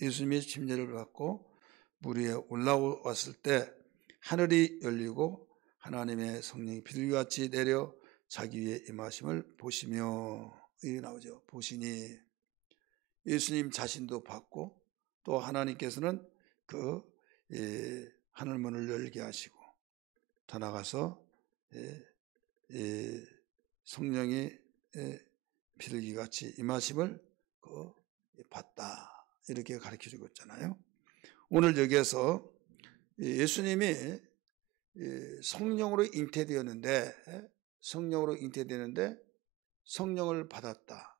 예수님이 침례를 받고 물 위에 올라왔을 때 하늘이 열리고 하나님의 성령이 비둘기같이 내려 자기 위에 임하심을 보시며, 이게 나오죠. 보시니, 예수님 자신도 받고 또 하나님께서는 그 하늘문을 열게 하시고 더 나가서 성령이 비둘기같이 임하심을 봤다, 이렇게 가르쳐주고 있잖아요. 오늘 여기에서 예수님이 성령으로 잉태되었는데 성령을 받았다.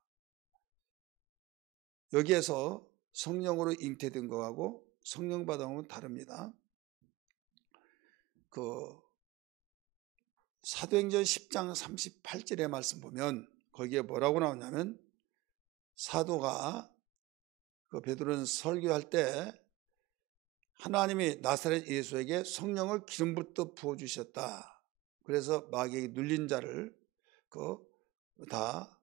여기에서 성령으로 잉태된 거하고 성령 받은 건 다릅니다. 사도행전 10장 38절의 말씀 보면 거기에 뭐라고 나오냐면, 사도가 베드로는 설교할 때 하나님이 나사렛 예수에게 성령을 기름 붓듯 부어주셨다. 그래서 마귀에게 눌린 자를 다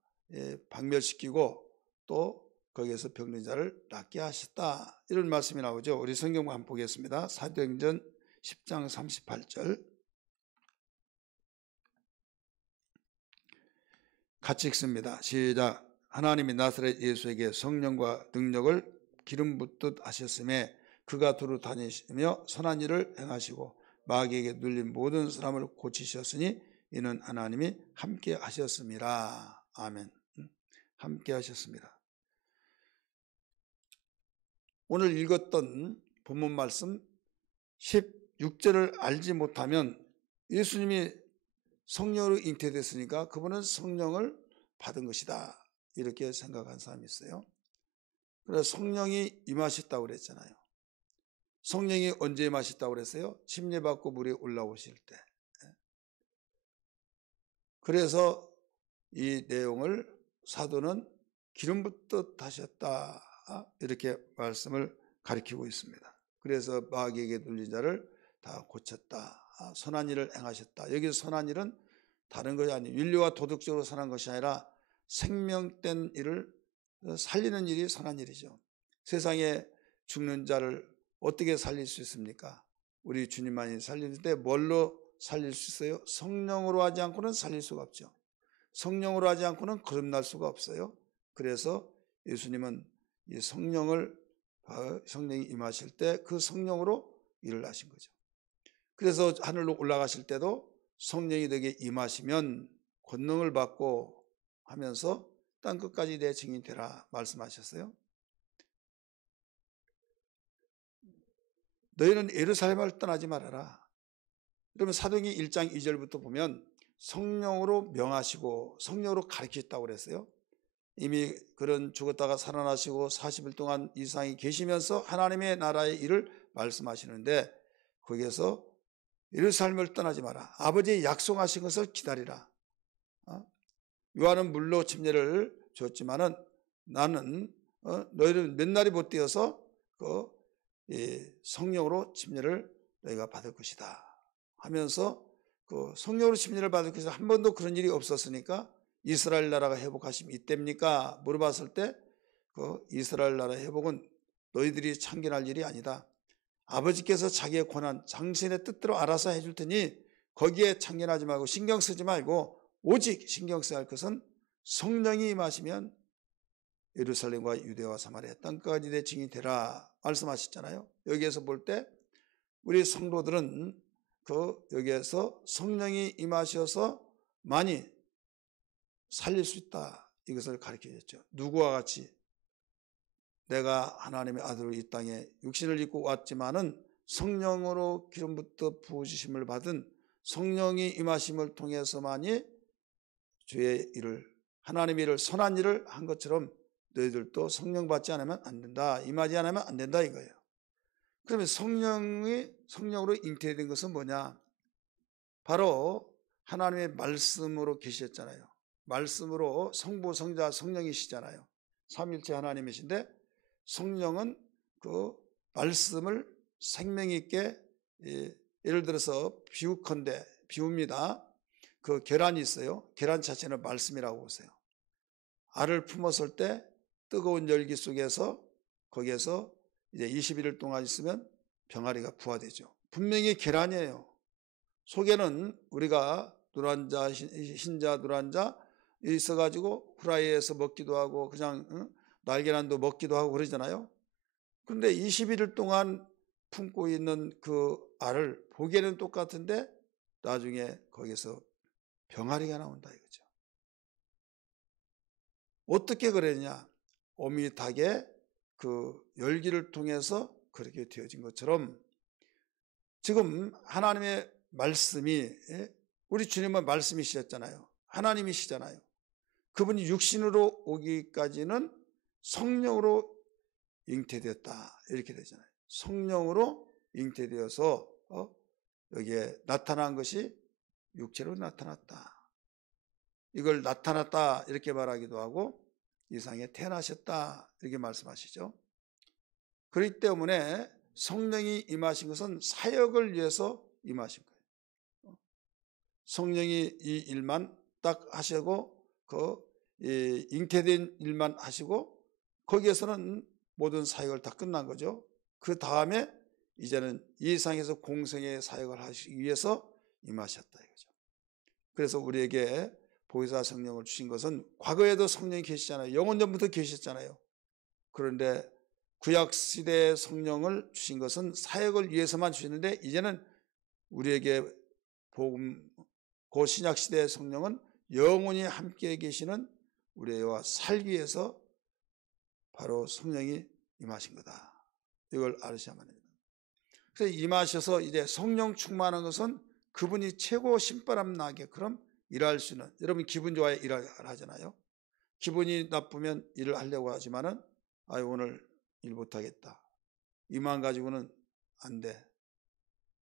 박멸시키고 또 거기에서 병든 자를 낫게 하셨다, 이런 말씀이 나오죠. 우리 성경 한번 보겠습니다. 사도행전 10장 38절 같이 읽습니다. 시작. 하나님이 나사렛 예수에게 성령과 능력을 기름 붓듯 하셨음에 그가 두루 다니시며 선한 일을 행하시고 마귀에게 눌린 모든 사람을 고치셨으니 이는 하나님이 함께 하셨습니다. 아멘. 함께 하셨습니다. 오늘 읽었던 본문 말씀 16절을 알지 못하면 예수님이 성령으로 잉태됐으니까 그분은 성령을 받은 것이다, 이렇게 생각한 사람이 있어요. 그래서 성령이 임하셨다고 그랬잖아요. 성령이 언제 임하셨다고 그랬어요? 침례받고 물에 올라오실 때. 그래서 이 내용을 사도는 기름 붓듯 하셨다, 이렇게 말씀을 가리키고 있습니다. 그래서 마귀에게 눌린 자를 다 고쳤다, 선한 일을 행하셨다. 여기서 선한 일은 다른 것이 아니에요. 윤리와 도덕적으로 선한 것이 아니라 생명된 일을 살리는 일이 선한 일이죠. 세상에 죽는 자를 어떻게 살릴 수 있습니까? 우리 주님만이 살리는데 뭘로 살릴 수 있어요? 성령으로 하지 않고는 살릴 수가 없죠. 성령으로 하지 않고는 거듭날 수가 없어요. 그래서 예수님은 이 성령이 임하실 때 그 성령으로 일을 하신 거죠. 그래서 하늘로 올라가실 때도 성령이 너에게 임하시면 권능을 받고 하면서 땅 끝까지 내 증인 되라 말씀하셨어요. 너희는 예루살렘을 떠나지 말아라. 그러면 사도행전 1장 2절부터 보면 성령으로 명하시고 성령으로 가르치셨다고 그랬어요. 이미 그런 죽었다가 살아나시고 40일 동안 이상이 계시면서 하나님의 나라의 일을 말씀하시는데 거기에서 예루살렘을 떠나지 마라. 아버지의 약속하신 것을 기다리라. 요한은 물로 침례를 줬지만은 나는 너희를 몇 날이 못 되어서 성령으로 침례를 너희가 받을 것이다 하면서 성령으로 침례를 받을 것이다. 한 번도 그런 일이 없었으니까 이스라엘 나라가 회복하심이 이때입니까? 물어봤을 때 이스라엘 나라 회복은 너희들이 참견할 일이 아니다. 아버지께서 자기의 권한, 당신의 뜻대로 알아서 해줄 테니 거기에 참견하지 말고 신경 쓰지 말고 오직 신경 써야 할 것은 성령이 임하시면 예루살렘과 유대와 사마리아 땅까지 내 증인이 되라 말씀하셨잖아요. 여기에서 볼 때 우리 성도들은 여기에서 성령이 임하셔서 많이 살릴 수 있다, 이것을 가르쳐 줬죠. 누구와 같이 내가 하나님의 아들로 이 땅에 육신을 입고 왔지만은 성령으로 기름부터 부어주심을 받은 성령이 임하심을 통해서만이 주의 일을, 하나님의 일을, 선한 일을 한 것처럼 너희들도 성령 받지 않으면 안 된다, 임하지 않으면 안 된다 이거예요. 그러면 성령으로 잉태된 것은 뭐냐? 바로 하나님의 말씀으로 계셨잖아요. 말씀으로 성부, 성자, 성령이시잖아요. 삼위일체 하나님이신데 성령은 그 말씀을 생명 있게, 예를 들어서 비웁니다. 그 계란이 있어요. 계란 자체는 말씀이라고 보세요. 알을 품었을 때 뜨거운 열기 속에서 거기에서 이제 21일 동안 있으면 병아리가 부화되죠. 분명히 계란이에요. 속에는 우리가 누란자, 흰자, 누란자 있어가지고 후라이에서 먹기도 하고 그냥 날계란도 먹기도 하고 그러잖아요. 그런데 21일 동안 품고 있는 그 알을 보기에는 똑같은데 나중에 거기서 병아리가 나온다 이거죠. 어떻게 그랬냐? 오미닭의 그 열기를 통해서 그렇게 되어진 것처럼 지금 하나님의 말씀이, 우리 주님은 말씀이시잖아요. 하나님이시잖아요. 그분이 육신으로 오기까지는 성령으로 잉태되었다 이렇게 되잖아요. 성령으로 잉태되어서 여기에 나타난 것이 육체로 나타났다. 이걸 나타났다 이렇게 말하기도 하고 이 세상에 태어나셨다 이렇게 말씀하시죠. 그렇기 때문에 성령이 임하신 것은 사역을 위해서 임하신 거예요. 성령이 이 일만 딱 하시고 그 잉태된 일만 하시고 거기에서는 모든 사역을 다 끝난 거죠. 그 다음에 이제는 이 세상에서 공생의 사역을 하시기 위해서 임하셨다 이거죠. 그래서 우리에게 보혜사 성령을 주신 것은 과거에도 성령이 계시잖아요. 영원전부터 계셨잖아요. 그런데 구약 시대의 성령을 주신 것은 사역을 위해서만 주셨는데 이제는 우리에게 복음, 그 신약 시대의 성령은 영원히 함께 계시는 우리와 살기 위해서 바로 성령이 임하신 거다. 이걸 알으셔야만 합니다. 그래서 임하셔서 이제 성령 충만한 것은 그분이 최고 신바람 나게끔 일할 수 있는, 여러분 기분 좋아야 일을 하잖아요. 기분이 나쁘면 일을 하려고 하지만은 오늘 일 못하겠다. 이만 가지고는 안 돼.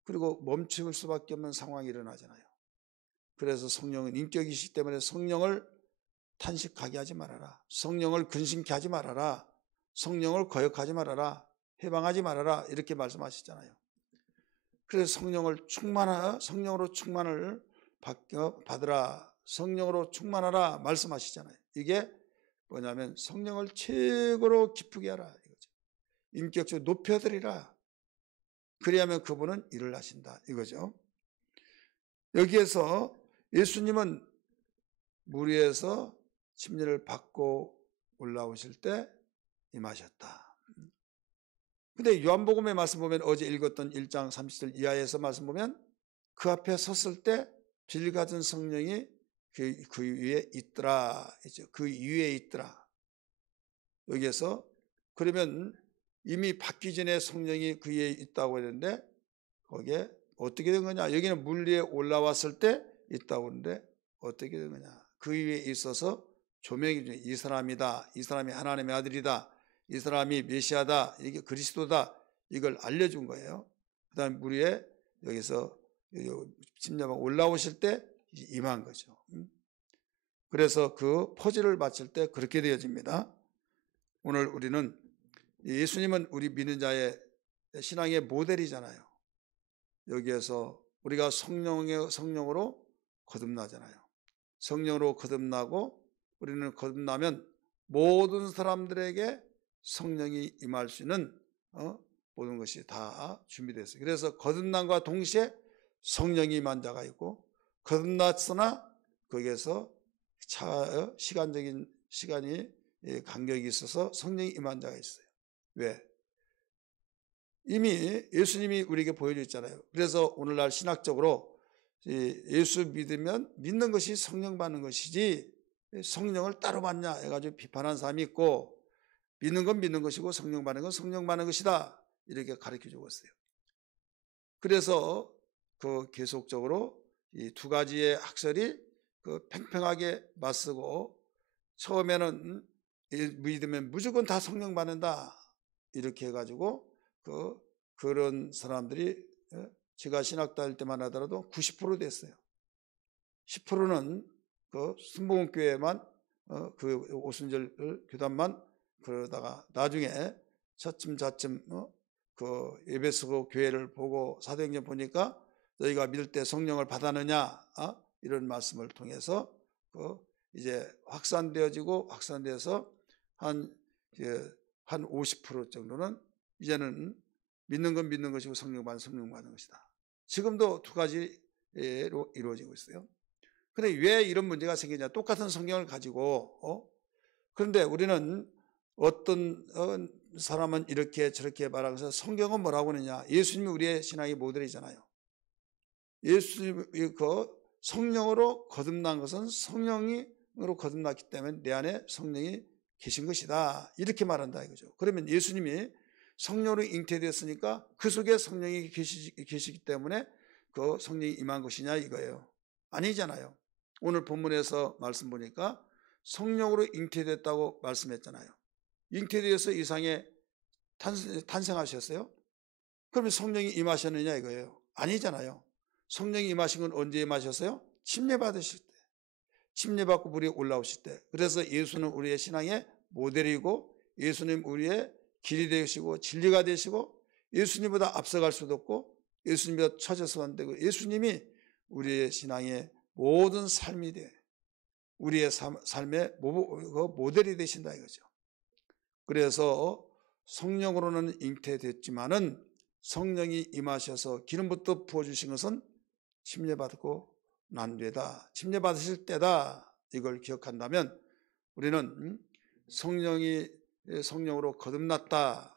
그리고 멈출 수밖에 없는 상황이 일어나잖아요. 그래서 성령은 인격이시기 때문에 성령을 탄식하게 하지 말아라. 성령을 근심케 하지 말아라. 성령을 거역하지 말아라. 해방하지 말아라. 이렇게 말씀하시잖아요. 그래서 성령으로 충만을 받으라. 성령으로 충만하라 말씀하시잖아요. 이게 뭐냐면 성령을 최고로 기쁘게 하라 이거죠. 인격적으로 높여드리라. 그래야만 그분은 일을 하신다 이거죠. 여기에서 예수님은 물 위에서 침례를 받고 올라오실 때 임하셨다. 근데 요한복음의 말씀 보면 어제 읽었던 1장 30절 이하에서 말씀 보면 그 앞에 섰을 때 빌 같은 성령이 그 위에 있더라. 그 위에 있더라. 여기에서 그러면 이미 받기 전에 성령이 그 위에 있다고 했는데 거기에 어떻게 된 거냐? 여기는 물 위에 올라왔을 때 있다고 하는데 어떻게 된 거냐? 그 위에 있어서 조명이 이 사람이다. 이 사람이 하나님의 아들이다. 이 사람이 메시아다. 이게 그리스도다. 이걸 알려준 거예요. 그 다음에 물 위에 여기서 침례가 올라오실 때 임한 거죠. 그래서 그 포즈를 맞출 때 그렇게 되어집니다. 오늘 우리는 예수님은 우리 믿는 자의 신앙의 모델이잖아요. 여기에서 우리가 성령으로 거듭나잖아요. 성령으로 거듭나고 우리는 거듭나면 모든 사람들에게 성령이 임할 수 있는 모든 것이 다 준비됐어요. 그래서 거듭남과 동시에 성령이 임한 자가 있고 거듭났으나 거기에서 시간적인 시간이 간격이 있어서 성령이 임한 자가 있어요. 왜? 이미 예수님이 우리에게 보여줬잖아요. 그래서 오늘날 신학적으로 예수 믿으면 믿는 것이 성령 받는 것이지 성령을 따로 받냐 해가지고 비판하는 사람이 있고 믿는 건 믿는 것이고 성령 받는 건 성령 받는 것이다 이렇게 가르쳐 주고 있어요. 그래서 그 계속적으로 이 두 가지의 학설이 팽팽하게 맞서고 처음에는 믿으면 무조건 다 성령 받는다 이렇게 해가지고 그런 사람들이 제가 신학 다닐 때만 하더라도 90% 됐어요. 10%는 그 순복음교회만 그 오순절 교단만 그러다가 나중에 차츰 그 에베소 교회를 보고 사도행전 보니까 너희가 믿을 때 성령을 받았느냐 이런 말씀을 통해서 이제 확산되어서 한 50% 정도는 이제는 믿는 건 믿는 것이고 성령 받는 것이다. 지금도 두 가지로 이루어지고 있어요. 그런데 왜 이런 문제가 생기냐? 똑같은 성경을 가지고 그런데 우리는 어떤 사람은 이렇게 저렇게 말하면서 성경은 뭐라고 하느냐? 예수님이 우리의 신앙의 모델이잖아요. 예수님 그 성령으로 거듭난 것은 성령으로 거듭났기 때문에 내 안에 성령이 계신 것이다. 이렇게 말한다 이거죠. 그러면 예수님이 성령으로 잉태되었으니까 그 속에 성령이 계시기 때문에 그 성령이 임한 것이냐 이거예요. 아니잖아요. 오늘 본문에서 말씀 보니까 성령으로 잉태됐다고 말씀했잖아요. 잉태되어서 이 세상에 탄생하셨어요? 그러면 성령이 임하셨느냐 이거예요. 아니잖아요. 성령이 임하신 건 언제 임하셨어요? 침례 받으실 때. 침례 받고 물에 올라오실 때. 그래서 예수는 우리의 신앙의 모델이고 예수님 우리의 길이 되시고 진리가 되시고 예수님보다 앞서갈 수도 없고 예수님보다 처져서 안 되고 예수님이 우리의 신앙의 모든 삶이 돼. 우리의 삶의 모델이 되신다 이거죠. 그래서 성령으로는 잉태됐지만은 성령이 임하셔서 기름부터 부어주신 것은 침례받고 난 뒤에다. 침례받으실 때다. 이걸 기억한다면 우리는 성령으로 거듭났다.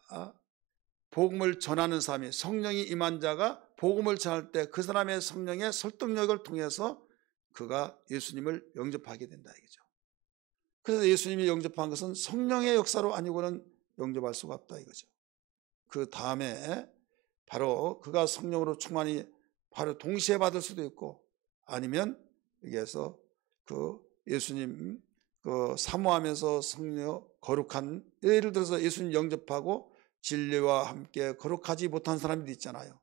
복음을 전하는 삶이 성령이 임한 자가 복음을 전할 때 그 사람의 성령의 설득력을 통해서 그가 예수님을 영접하게 된다 이거죠. 그래서 예수님이 영접한 것은 성령의 역사로 아니고는 영접할 수가 없다 이거죠. 그 다음에 바로 그가 성령으로 충만히 바로 동시에 받을 수도 있고 아니면 여기에서 그 예수님 그 사모하면서 성령 거룩한 예를 들어서 예수님 영접하고 진리와 함께 거룩하지 못한 사람이 있잖아요.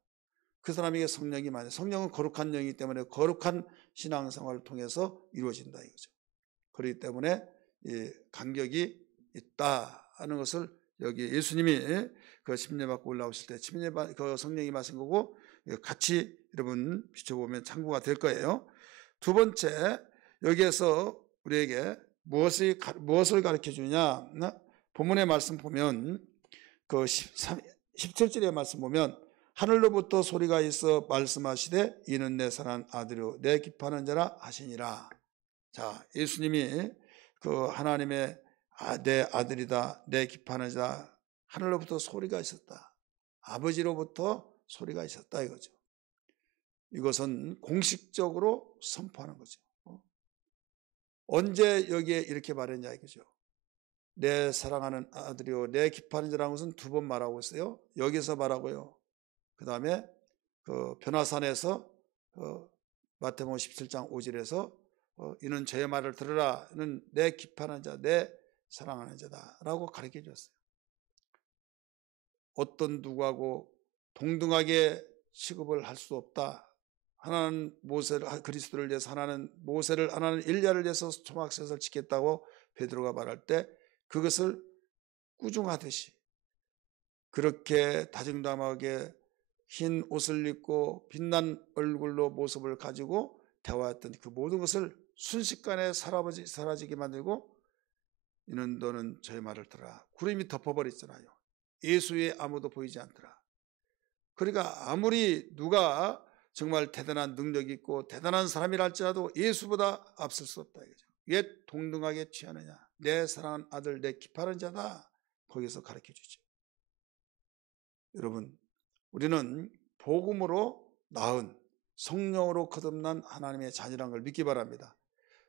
그 사람에게 성령이 많아요. 성령은 거룩한 영이기 때문에 거룩한 신앙생활을 통해서 이루어진다 이거죠. 그렇기 때문에 이 간격이 있다 하는 것을 여기 예수님이 그 침례 받고 올라오실 때 그 성령이 마신 거고 같이 여러분 비춰보면 참고가 될 거예요. 두 번째 여기에서 우리에게 무엇을 가르쳐 주냐? 본문의 말씀 보면 그 17절의 말씀 보면 하늘로부터 소리가 있어 말씀하시되 이는 내 사랑하는 아들이요 내 기뻐하는 자라 하시니라. 자, 예수님이 그 하나님의 내 아들이다 내 기뻐하는 자 하늘로부터 소리가 있었다. 아버지로부터 소리가 있었다 이거죠. 이것은 공식적으로 선포하는 거죠. 언제 여기에 이렇게 말했냐 이거죠. 내 사랑하는 아들이요 내 기뻐하는 자라는 것은 두 번 말하고 있어요. 여기서 말하고요. 그 다음에 그 변화산에서 마태복음 17장 5절에서 이는 저의 말을 들으라. 이는 내 기뻐하는 자, 내 사랑하는 자다 라고 가르쳐 줬어요. 어떤 누구하고 동등하게 취급을 할 수 없다. 하나는 그리스도를 위해서 하나는 모세를 하나는 엘리야를 위해서 초막셋을 지켰다고 베드로가 말할 때 그것을 꾸중하듯이 그렇게 다정다감하게 흰 옷을 입고 빛난 얼굴로 모습을 가지고 대화했던 그 모든 것을 순식간에 사라지게 만들고 이는 너는 저의 말을 들어라. 구름이 덮어버렸잖아요. 예수 외에 아무도 보이지 않더라. 그러니까 아무리 누가 정말 대단한 능력이 있고 대단한 사람이라 할지라도 예수보다 앞설 수 없다 이거죠. 왜 동등하게 취하느냐. 내 사랑하는 아들 내 기뻐하는 자다. 거기서 가르쳐 주죠. 여러분 우리는 복음으로 낳은 성령으로 거듭난 하나님의 자녀라는 걸 믿기 바랍니다.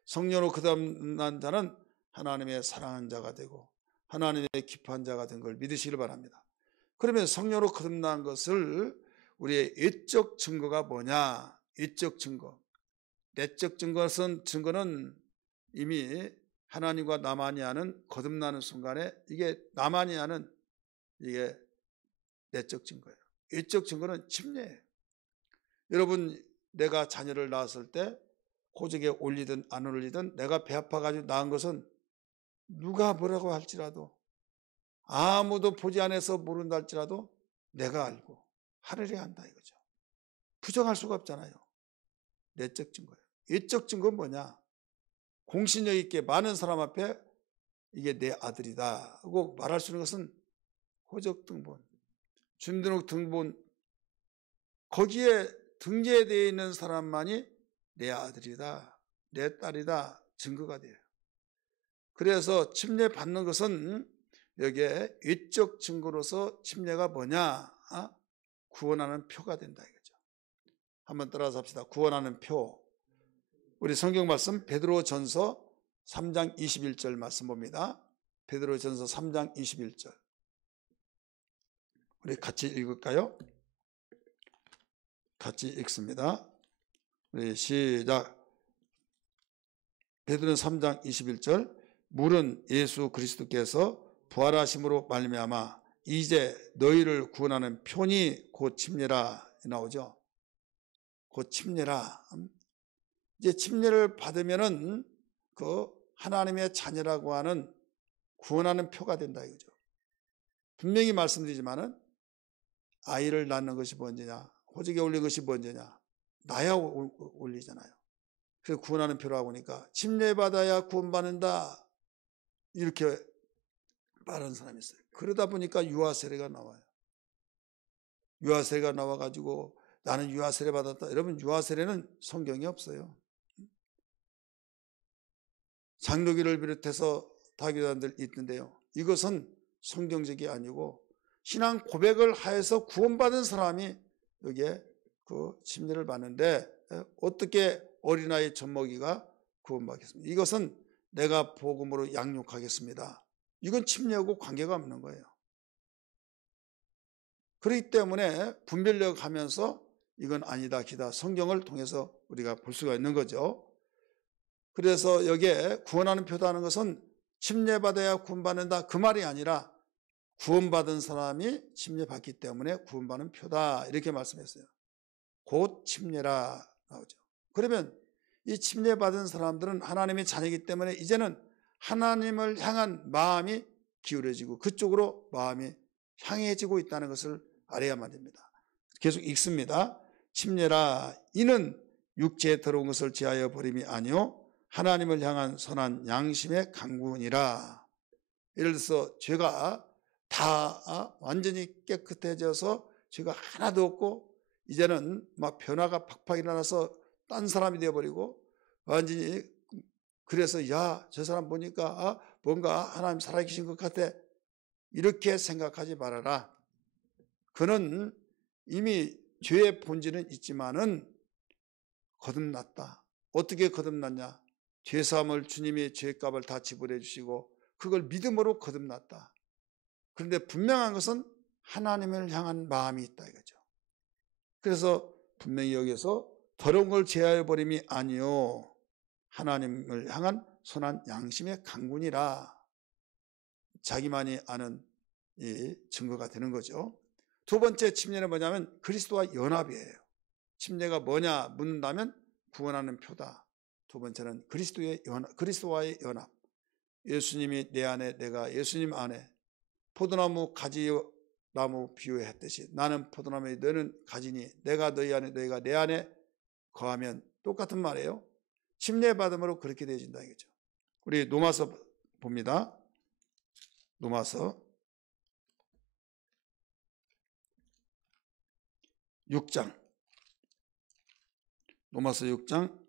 성령으로 거듭난 자는 하나님의 사랑하는 자가 되고 하나님의 기뻐한 자가 된 걸 믿으시길 바랍니다. 그러면 성령으로 거듭난 것을 우리의 외적 증거가 뭐냐? 외적 증거. 내적 증거는 이미 하나님과 나만이 아는 거듭나는 순간에 이게 나만이 아는 이게 내적 증거예요. 외적 증거는 침례예요. 여러분 내가 자녀를 낳았을 때 호적에 올리든 안 올리든 내가 배 아파가지고 낳은 것은 누가 뭐라고 할지라도 아무도 보지 않아서 모른다 할지라도 내가 알고 하늘에 한다 이거죠. 부정할 수가 없잖아요. 내적 증거예요. 외적 증거는 뭐냐? 공신력 있게 많은 사람 앞에 이게 내 아들이다 하고 말할 수 있는 것은 호적 등본, 주민등록 등본 거기에 등재되어 있는 사람만이 내 아들이다, 내 딸이다 증거가 돼요. 그래서 침례받는 것은 여기에 외적 증거로서 침례가 뭐냐? 구원하는 표가 된다 이거죠. 한번 따라서 합시다. 구원하는 표. 우리 성경 말씀 베드로전서 3장 21절 말씀 봅니다. 베드로전서 3장 21절. 우리 같이 읽을까요? 같이 읽습니다. 우리 시작. 베드로 3장 21절. 물은 예수 그리스도께서 부활하심으로 말미암아 이제 너희를 구원하는 표니 곧 침례라 나오죠. 곧 침례라. 이제 침례를 받으면은 그 하나님의 자녀라고 하는 구원하는 표가 된다 이거죠. 분명히 말씀드리지만은 아이를 낳는 것이 번제냐, 호적에 올린 것이 번제냐, 나야 올리잖아요. 그래서 구원하는 표라고 하니까 침례받아야 구원받는다 이렇게 말하는 사람이 있어요. 그러다 보니까 유아 세례가 나와요. 유아 세례가 나와가지고 나는 유아 세례 받았다. 여러분 유아 세례는 성경에 없어요. 장로교를 비롯해서 다교단들 있는데요. 이것은 성경적이 아니고 신앙 고백을 하여서 구원받은 사람이 여기에 그 침례를 받는데 어떻게 어린아이 젖먹이가 구원받겠습니까? 이것은 내가 복음으로 양육하겠습니다. 이건 침례하고 관계가 없는 거예요. 그렇기 때문에 분별력 하면서 이건 아니다 기다 성경을 통해서 우리가 볼 수가 있는 거죠. 그래서 여기에 구원하는 표다는 것은 침례받아야 구원받는다 그 말이 아니라 구원받은 사람이 침례받기 때문에 구원받는 표다 이렇게 말씀했어요. 곧 침례라 나오죠. 그러면 이 침례받은 사람들은 하나님의 자녀이기 때문에 이제는 하나님을 향한 마음이 기울어지고 그쪽으로 마음이 향해지고 있다는 것을 알아야만 됩니다. 계속 읽습니다. 침례라 이는 육체에 들어온 것을 제하여 버림이 아니요 하나님을 향한 선한 양심의 강구니라. 예를 들어서 죄가 다 완전히 깨끗해져서 죄가 하나도 없고 이제는 막 변화가 팍팍 일어나서 딴 사람이 되어버리고 완전히 그래서 야, 저 사람 보니까 뭔가 하나님 살아계신 것 같아 이렇게 생각하지 말아라. 그는 이미 죄의 본질은 있지만은 거듭났다. 어떻게 거듭났냐? 죄사함을 주님이 죄값을 다 지불해 주시고 그걸 믿음으로 거듭났다. 그런데 분명한 것은 하나님을 향한 마음이 있다 이거죠. 그래서 분명히 여기서 더러운 걸 제하여 버림이 아니요 하나님을 향한 선한 양심의 강군이라. 자기만이 아는 이 증거가 되는 거죠. 두 번째 침례는 뭐냐면 그리스도와 연합이에요. 침례가 뭐냐 묻는다면 구원하는 표다. 두 번째는 그리스도와의 연합. 예수님이 내 안에 내가 예수님 안에 포도나무 가지나무 비유했듯이 나는 포도나무에 너는 가지니 내가 너희 안에 너희가 내 안에 거하면 똑같은 말이에요. 침례 받음으로 그렇게 되어진다 이거죠. 우리 로마서 봅니다. 로마서 6장 로마서 6장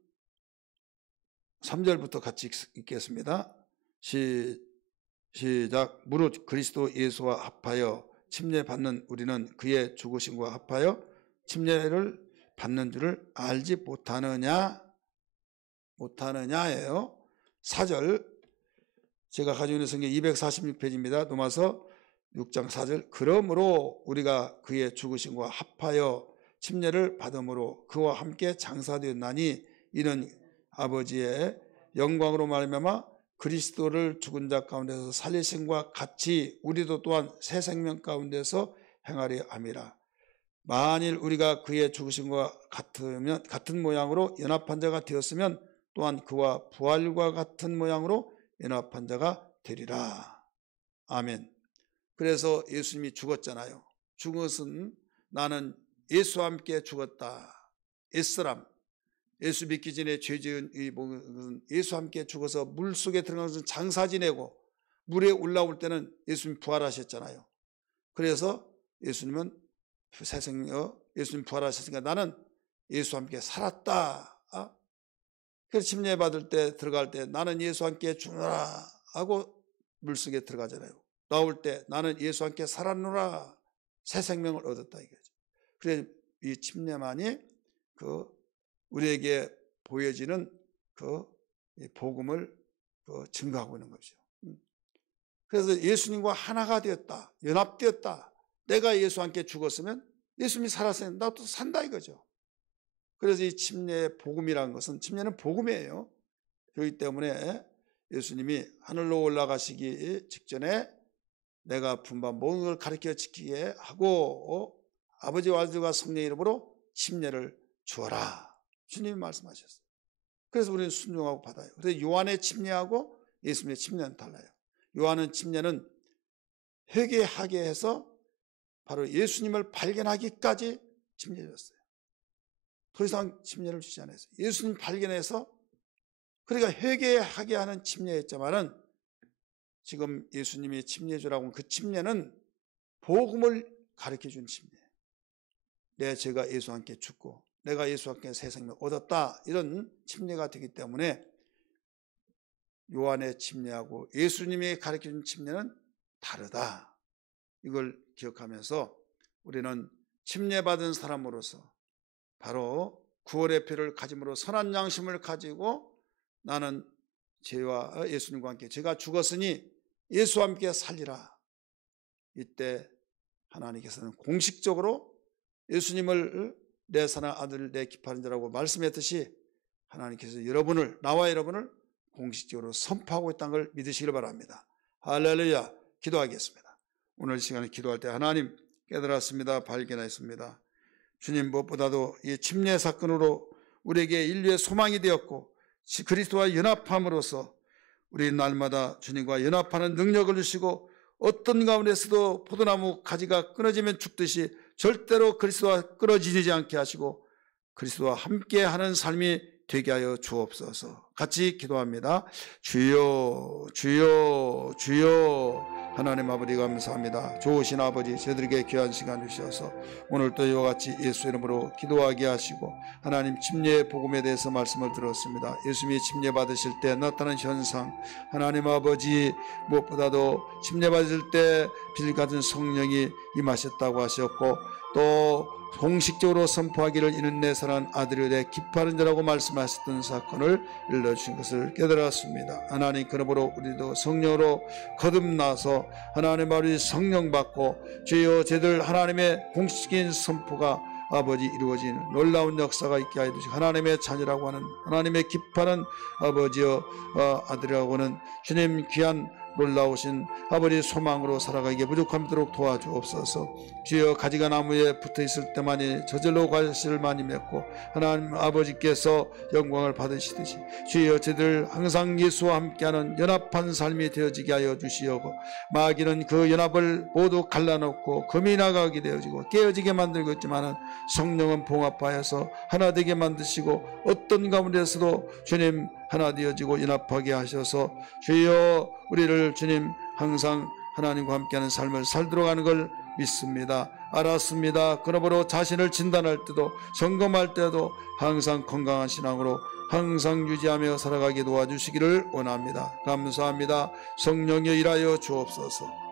3절부터 같이 읽겠습니다. 시작. 무릇 그리스도 예수와 합하여 침례 받는 우리는 그의 죽으심과 합하여 침례를 받는 줄을 알지 못하느냐예요. 4절 제가 가지고 있는 성경 246페이지입니다. 로마서 6장 4절. 그러므로 우리가 그의 죽으심과 합하여 침례를 받음으로 그와 함께 장사되었나니 이는 아버지의 영광으로 말미암아 그리스도를 죽은 자 가운데서 살리심과 같이 우리도 또한 새 생명 가운데서 행하려 함이라. 만일 우리가 그의 죽으심과 같은 모양으로 연합한 자가 되었으면 또한 그와 부활과 같은 모양으로 연합한 자가 되리라. 아멘. 그래서 예수님이 죽었잖아요. 죽은 것은 나는 예수와 함께 죽었다. 옛사람 예수 믿기 전에 죄 지은 이 몸은 예수와 함께 죽어서 물 속에 들어간 것은 장사 지내고 물에 올라올 때는 예수님이 부활하셨잖아요. 그래서 예수님은 새 생명, 예수님 부활하셨으니까 나는 예수와 함께 살았다. 그래서 침례 받을 때 들어갈 때 나는 예수와 함께 죽노라 하고 물속에 들어가잖아요. 나올 때 나는 예수와 함께 살았노라, 새 생명을 얻었다 이거죠. 그래서 이 침례만이 우리에게 보여지는 복음을 증거하고 있는 거죠. 그래서 예수님과 하나가 되었다, 연합되었다. 내가 예수와 함께 죽었으면 예수님이 살았으면 나도 산다 이거죠. 그래서 이 침례의 복음이라는 것은, 침례는 복음이에요. 그렇기 때문에 예수님이 하늘로 올라가시기 직전에 내가 분반 모든 걸 가르쳐 지키게 하고 아버지와 아들과 성령의 이름으로 침례를 주어라, 주님이 말씀하셨어요. 그래서 우리는 순종하고 받아요. 그래서 요한의 침례하고 예수님의 침례는 달라요. 요한은 침례는 회개하게 해서 바로 예수님을 발견하기까지 침례를 줬어요. 더 이상 침례를 주지 않았어요. 예수님 발견해서, 그러니까 회개하게 하는 침례였지만은 지금 예수님이 침례 주라고 한 그 침례는 복음을 가르쳐 준 침례. 내 죄가 예수와 함께 죽고 내가 예수와 함께 새 생명 얻었다, 이런 침례가 되기 때문에 요한의 침례하고 예수님이 가르쳐 준 침례는 다르다. 이걸 기억하면서 우리는 침례받은 사람으로서 바로 구원의 표를 가짐으로 선한 양심을 가지고 나는 죄와 예수님과 함께 제가 죽었으니 예수와 함께 살리라. 이때 하나님께서는 공식적으로 예수님을 내 사랑 아들 내 기뻐하는 자라고 말씀했듯이 하나님께서 여러분을, 나와 여러분을 공식적으로 선포하고 있다는 걸 믿으시길 바랍니다. 할렐루야. 기도하겠습니다. 오늘 시간에 기도할 때 하나님 깨달았습니다. 발견했습니다. 주님, 무엇보다도 이 침례 사건으로 우리에게 인류의 소망이 되었고 그리스도와 연합함으로써 우리 날마다 주님과 연합하는 능력을 주시고 어떤 가운데서도 포도나무 가지가 끊어지면 죽듯이 절대로 그리스도와 끊어지지 않게 하시고 그리스도와 함께하는 삶이 되게 하여 주옵소서. 같이 기도합니다. 주여 주여 주여. 하나님 아버지 감사합니다. 좋으신 아버지, 저들에게 귀한 시간 주셔서 오늘도 이와 같이 예수 이름으로 기도하게 하시고 하나님 침례의 복음에 대해서 말씀을 들었습니다. 예수님이 침례 받으실 때 나타난 현상, 하나님 아버지 무엇보다도 침례 받을 때 빌 같은 성령이 임하셨다고 하셨고 또 공식적으로 선포하기를 이는 내 사랑하는 아들이 내 기뻐하는 자라고 말씀하셨던 사건을 일러주신 것을 깨달았습니다. 하나님, 그러므로 우리도 성령으로 거듭나서 하나님 아버지 성령 받고 주여 저들 하나님의 공식적인 선포가 아버지 이루어진 놀라운 역사가 있게 하여 주시고 하나님의 자녀라고 하는, 하나님의 기뻐하는 아버지여 아들이라고 하는 주님 귀한 놀라우신 아버지 소망으로 살아가기에 부족함도록 도와주옵소서. 주여 가지가 나무에 붙어있을 때만이 저절로 과실을 많이 맺고 하나님 아버지께서 영광을 받으시듯이 주여 저들 항상 예수와 함께하는 연합한 삶이 되어지게 하여 주시옵고 마귀는 그 연합을 모두 갈라놓고 금이 나가게 되어지고 깨어지게 만들고 있지만 성령은 봉합하여서 하나 되게 만드시고 어떤 가운데서도 주님 하나 되어지고 연합하게 하셔서 주여 우리를 주님 항상 하나님과 함께하는 삶을 살도록 하는 걸 믿습니다. 알았습니다. 그러므로 자신을 진단할 때도 점검할 때도 항상 건강한 신앙으로 항상 유지하며 살아가게 도와주시기를 원합니다. 감사합니다. 성령여 일하여 주옵소서.